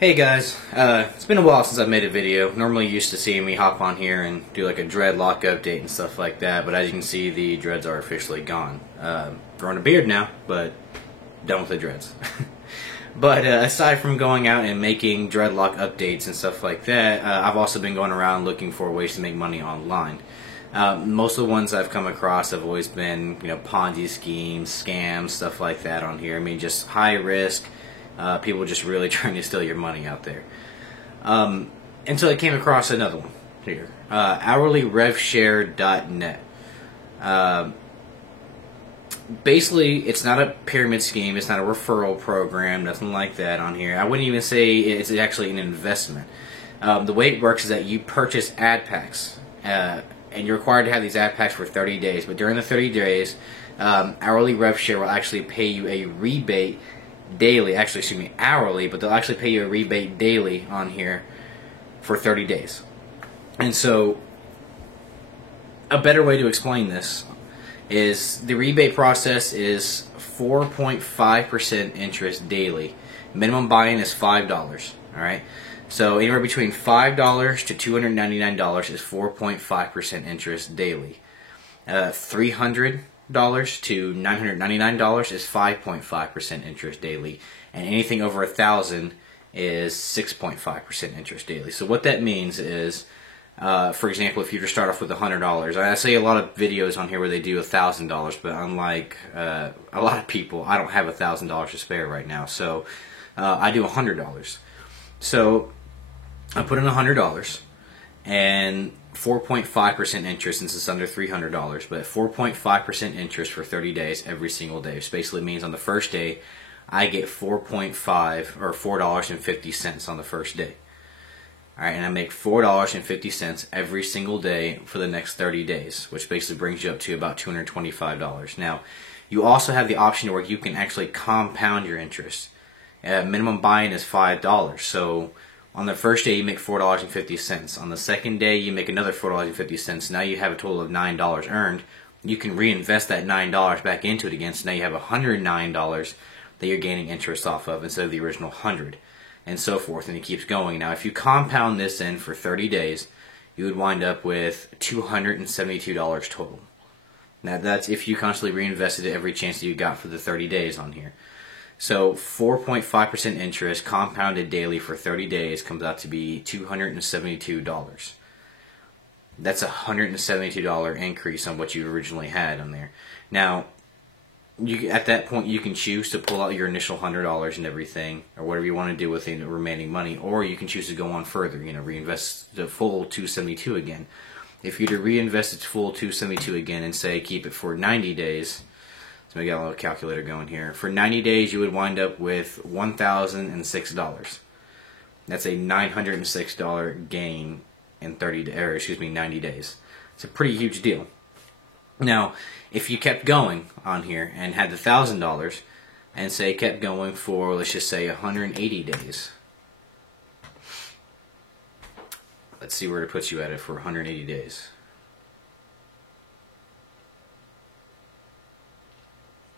Hey guys, it's been a while since I've made a video. Normally you used to see me hop on here and do like a dreadlock update and stuff like that, but as you can see the dreads are officially gone. Growing a beard now, but done with the dreads. But aside from going out and making dreadlock updates and stuff like that, I've also been going around looking for ways to make money online. Most of the ones I've come across have always been, Ponzi schemes, scams, stuff like that on here. I mean, just high risk. People just really trying to steal your money out there. Until I came across another one here. HourlyRevShare.net. Basically, it's not a pyramid scheme. It's not a referral program. Nothing like that on here. I wouldn't even say it's actually an investment. The way it works is that you purchase ad packs. And you're required to have these ad packs for 30 days. But during the 30 days, Hourly Rev Share will actually pay you a rebate daily, actually, excuse me, hourly, but they'll actually pay you a rebate daily on here for 30 days. And so, a better way to explain this is the rebate process is 4.5% interest daily. Minimum buy-in is $5, alright? So, anywhere between $5 to $299 is 4.5% interest daily. $300 to $999 is 5.5% interest daily, and anything over $1,000 is 6.5% interest daily. So what that means is, for example, if you just start off with $100, I see a lot of videos on here where they do $1,000, but unlike a lot of people, I don't have $1,000 to spare right now, so I do $100. So I put in $100 and 4.5% interest since it's under $300, but 4.5% interest for 30 days every single day. Which basically means on the first day, I get 4.5 or $4.50 on the first day. Alright, and I make $4.50 every single day for the next 30 days, which basically brings you up to about $225. Now, you also have the option where you can actually compound your interest. Minimum buy-in is $5, so on the first day, you make $4.50. On the second day, you make another $4.50. Now you have a total of $9 earned. You can reinvest that $9 back into it again, so now you have $109 that you're gaining interest off of instead of the original $100, and so forth, and it keeps going. Now, if you compound this in for 30 days, you would wind up with $272 total. Now, that's if you constantly reinvested every chance that you got for the 30 days on here. So 4.5% interest compounded daily for 30 days comes out to be $272. That's a $172 increase on what you originally had on there. Now, at that point, you can choose to pull out your initial $100 and everything, or whatever you want to do with the remaining money, or you can choose to go on further, reinvest the full $272 again. If you were to reinvest its full $272 again and say keep it for 90 days, so we got a little calculator going here. For 90 days, you would wind up with $1,006. That's a $906 gain in 90 days. It's a pretty huge deal. Now, if you kept going on here and had the $1,000 and say kept going for, let's just say, 180 days. Let's see where it puts you at it for 180 days.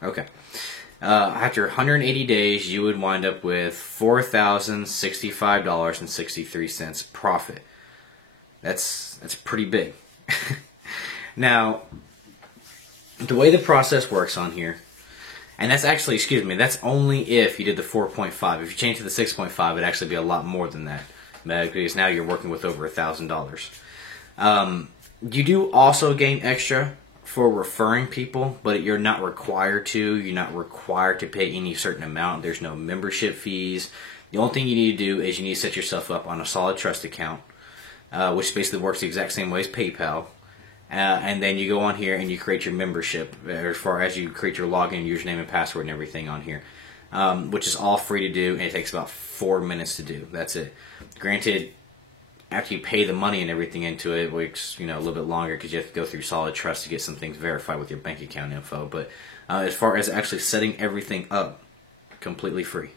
Okay. After 180 days, you would wind up with $4,065.63 profit. That's pretty big. Now, the way the process works on here, and that's actually, that's only if you did the 4.5. If you change to the 6.5, it'd actually be a lot more than that, because now you're working with over $1,000. You do also gain extra for referring people, but you're not required to. You're not required to pay any certain amount. There's no membership fees. The only thing you need to do is you need to set yourself up on a solid trust account, which basically works the exact same way as PayPal. And then you go on here and you create your membership, as far as you create your login, username, and password and everything on here, which is all free to do, and it takes about 4 minutes to do. That's it. Granted, after you pay the money and everything into it, which a little bit longer because you have to go through solid trust to get some things verified with your bank account info. But as far as actually setting everything up, completely free.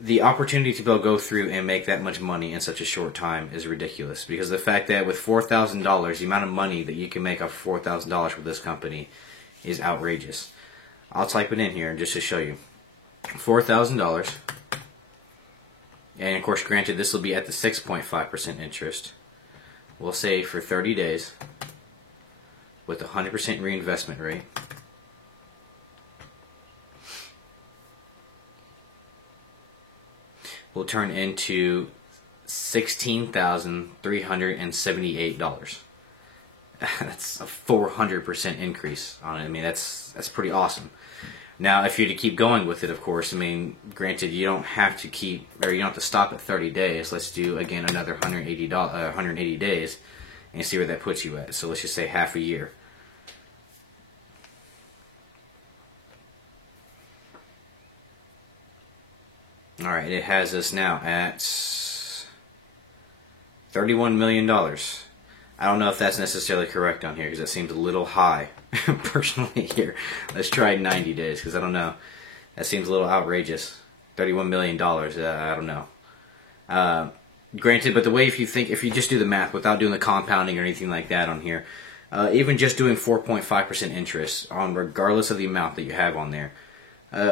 The opportunity to go through and make that much money in such a short time is ridiculous, because the fact that with $4,000, the amount of money that you can make off $4,000 with this company is outrageous. I'll type it in here just to show you. $4,000 And of course, granted, this will be at the 6.5% interest. We'll say for 30 days with a 100% reinvestment rate. Will turn into $16,378. That's a 400% increase on it. I mean, that's pretty awesome. Now, if you're to keep going with it, of course, I mean, granted, you don't have to keep, or you don't have to stop at 30 days. Let's do, again, another 180 days and see where that puts you at. So let's just say half a year. All right, it has us now at $31 million. I don't know if that's necessarily correct on here because that seems a little high, personally here. Let's try 90 days because I don't know. That seems a little outrageous. $31 million, I don't know. Granted, but the way if you just do the math without doing the compounding or anything like that on here, even just doing 4.5% interest on regardless of the amount that you have on there,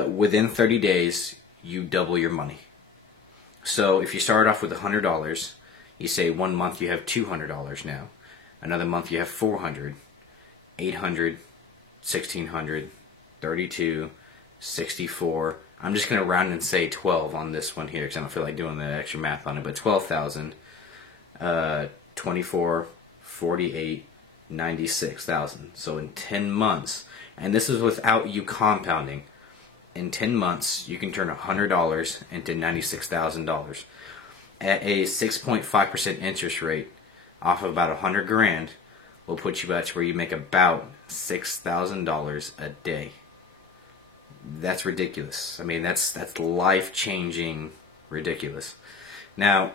within 30 days, you double your money. So if you start off with $100, you say 1 month you have $200 now. Another month you have $400, $800, $1,600, $32, $64. I'm just going to round and say 12 on this one here because I don't feel like doing the extra math on it. But 12,000, 24, 48, 96,000. So in 10 months, and this is without you compounding, in 10 months you can turn $100 into $96,000. At a 6.5% interest rate off of about 100 grand will put you at where you make about $6,000 a day. That's ridiculous. I mean, that's life-changing ridiculous. Now,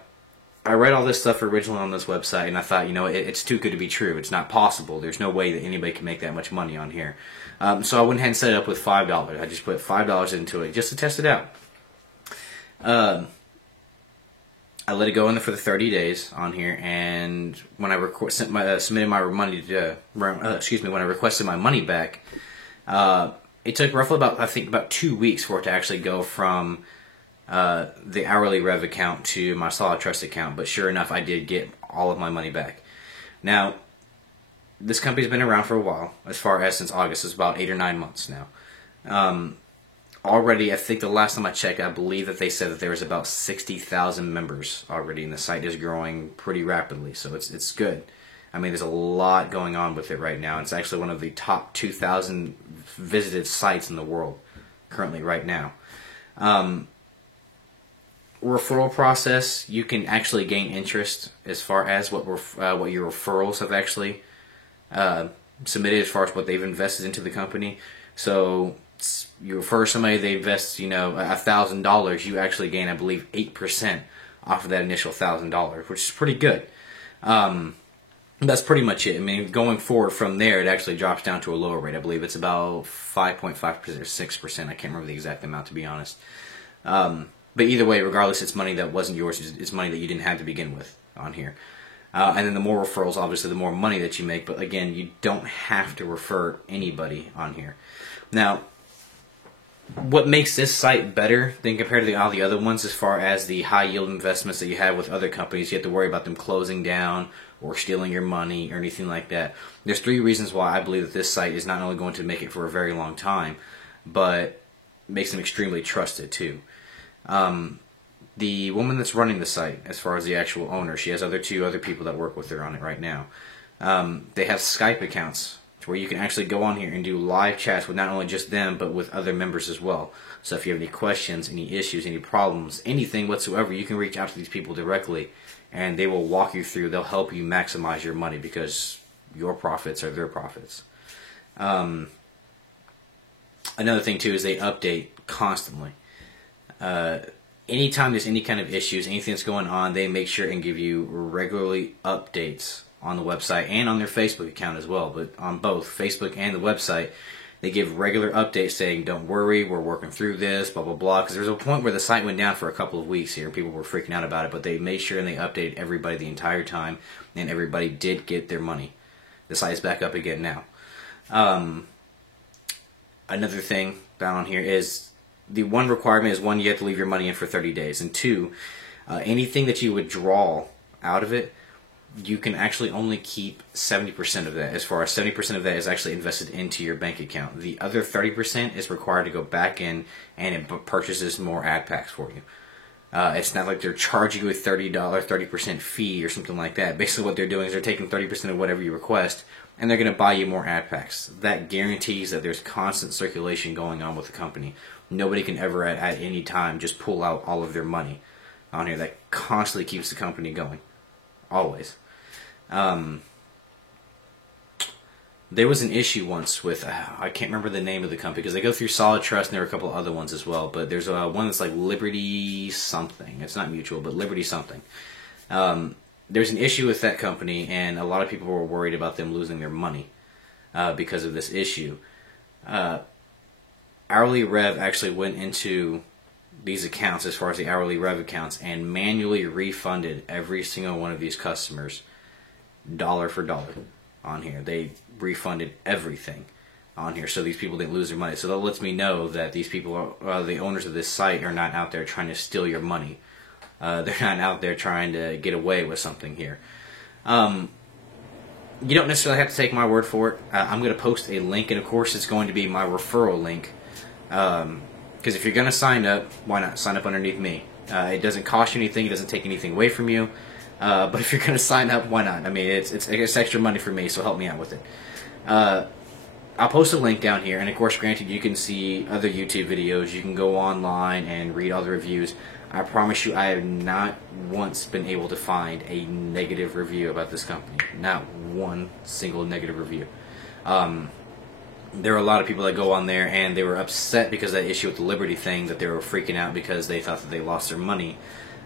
I read all this stuff originally on this website, and I thought, it's too good to be true. It's not possible. There's no way that anybody can make that much money on here. So I went ahead and set it up with $5. I just put $5 into it just to test it out. I let it go in there for the 30 days on here, and when I requested my money back, it took roughly about 2 weeks for it to actually go from the hourly rev account to my Solid Trust account. But sure enough, I did get all of my money back. Now, this company's been around for a while, as far as since August. It's about 8 or 9 months now. Already, I think the last time I checked, I believe that they said that there was about 60,000 members already, and the site is growing pretty rapidly, so it's good. I mean, there's a lot going on with it right now. It's actually one of the top 2,000 visited sites in the world currently right now. Referral process, you can actually gain interest as far as what your referrals have actually submitted as far as what they've invested into the company. So you refer somebody, they invest, $1,000, you actually gain, I believe, 8% off of that initial $1,000, which is pretty good. That's pretty much it. I mean, going forward from there, it actually drops down to a lower rate. I believe it's about 5.5% or 6%. I can't remember the exact amount, to be honest. But either way, regardless, it's money that wasn't yours. It's money that you didn't have to begin with on here. And then the more referrals, obviously, the more money that you make. But again, you don't have to refer anybody on here. Now, what makes this site better than compared to all the other ones as far as the high yield investments that you have with other companies, you have to worry about them closing down or stealing your money or anything like that. There's 3 reasons why I believe that this site is not only going to make it for a very long time, but makes them extremely trusted too. The woman that's running the site, as far as the actual owner, she has 2 other people that work with her on it right now. They have Skype accounts where you can actually go on here and do live chats with not only just them, but with other members as well. So if you have any questions, any issues, any problems, anything whatsoever, you can reach out to these people directly, and they will walk you through. They'll help you maximize your money because your profits are their profits. Another thing, too, is they update constantly. Anytime there's any kind of issues, anything that's going on, they make sure and give you regularly updates on the website and on their Facebook account as well. But on both Facebook and the website, they give regular updates saying, don't worry, we're working through this, blah, blah, blah. Because there was a point where the site went down for a couple of weeks here and people were freaking out about it, but they made sure and they updated everybody the entire time, and everybody did get their money. The site is back up again now. Another thing down on here is the one requirement is, 1, you have to leave your money in for 30 days, and 2, Anything that you withdraw out of it, you can actually only keep 70% of that. As far as 70% of that is actually invested into your bank account. The other 30% is required to go back in and it purchases more ad packs for you. It's not like they're charging you a $30, 30% fee or something like that. Basically what they're doing is they're taking 30% of whatever you request and they're going to buy you more ad packs. That guarantees that there's constant circulation going on with the company. Nobody can ever at any time just pull out all of their money on here. That constantly keeps the company going. Always. There was an issue once with, I can't remember the name of the company, because they go through Solid Trust and there are a couple other ones as well, but there's one that's like Liberty something. It's not Mutual, but Liberty something. There's an issue with that company, and a lot of people were worried about them losing their money because of this issue. Hourly Rev actually went into these accounts, as far as the Hourly Rev accounts, and manually refunded every single one of these customers dollar for dollar on here. They refunded everything on here, so these people didn't lose their money. So that lets me know that these people, the owners of this site, are not out there trying to steal your money. They're not out there trying to get away with something here. You don't necessarily have to take my word for it. I'm going to post a link, and of course it's going to be my referral link. Because if you're going to sign up, why not sign up underneath me? It doesn't cost you anything. It doesn't take anything away from you. But if you're going to sign up, why not? I mean, it's extra money for me, so help me out with it. I'll post a link down here, and of course, granted, you can see other YouTube videos. You can go online and read all the reviews. I promise you, I have not once been able to find a negative review about this company. Not one single negative review. There are a lot of people that go on there and they were upset because of that issue with the Liberty thing, that they were freaking out because they thought that they lost their money.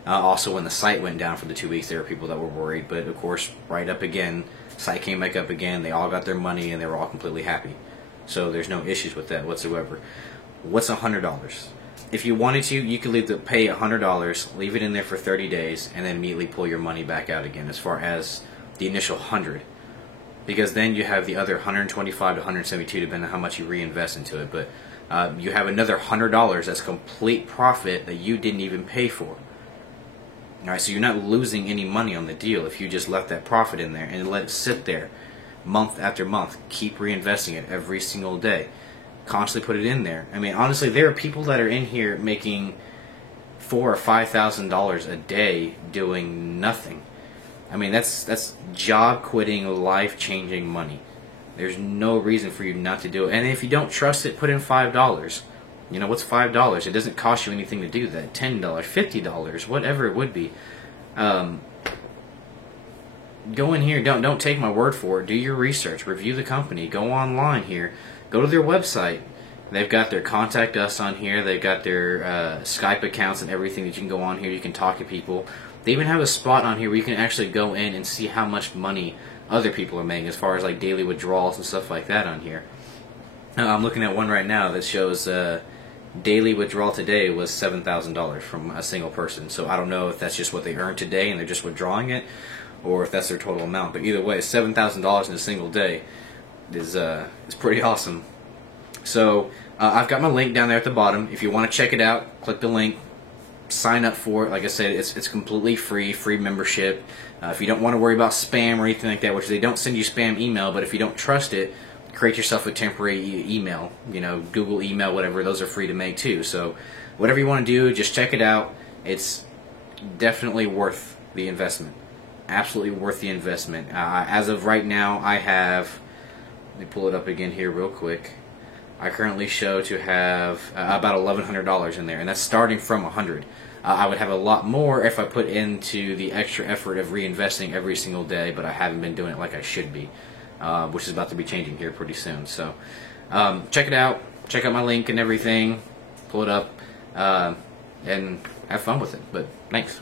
Also, when the site went down for the 2 weeks, there were people that were worried. But of course, right up again, site came back up again. They all got their money and they were all completely happy. So there's no issues with that whatsoever. What's $100? If you wanted to, you could pay $100, leave it in there for 30 days, and then immediately pull your money back out again. As far as the initial 100. Because then you have the other 125 to 172, depending on how much you reinvest into it. But you have another $100 that's complete profit that you didn't even pay for. Alright, so you're not losing any money on the deal if you just left that profit in there and let it sit there month after month. Keep reinvesting it every single day. Constantly put it in there. I mean, honestly, there are people that are in here making $4,000 or $5,000 a day doing nothing. I mean, that's job quitting, life changing money. There's no reason for you not to do it. And if you don't trust it, put in $5. You know, what's $5? It doesn't cost you anything to do that. $10, $50, whatever it would be. Go in here. Don't take my word for it. Do your research. Review the company. Go online here. Go to their website. They've got their contact us on here. They've got their Skype accounts and everything that you can go on here. You can talk to people. They even have a spot on here where you can actually go in and see how much money other people are making, as far as like daily withdrawals and stuff like that on here. I'm looking at one right now that shows daily withdrawal today was $7,000 from a single person. So I don't know if that's just what they earned today and they're just withdrawing it, or if that's their total amount. But either way, $7,000 in a single day is pretty awesome. So I've got my link down there at the bottom. If you want to check it out, click the link. Sign up for it. Like I said, it's completely free membership. If you don't want to worry about spam or anything like that, which they don't send you spam email, but if you don't trust it, create yourself a temporary email. You know, Google email, whatever. Those are free to make too. So whatever you want to do, just check it out. It's definitely worth the investment. Absolutely worth the investment. As of right now, I have. Let me pull it up again here real quick. I currently show to have about $1,100 in there, and that's starting from $100. I would have a lot more if I put into the extra effort of reinvesting every single day, but I haven't been doing it like I should be, which is about to be changing here pretty soon. So check it out. Check out my link and everything. Pull it up and have fun with it. But thanks.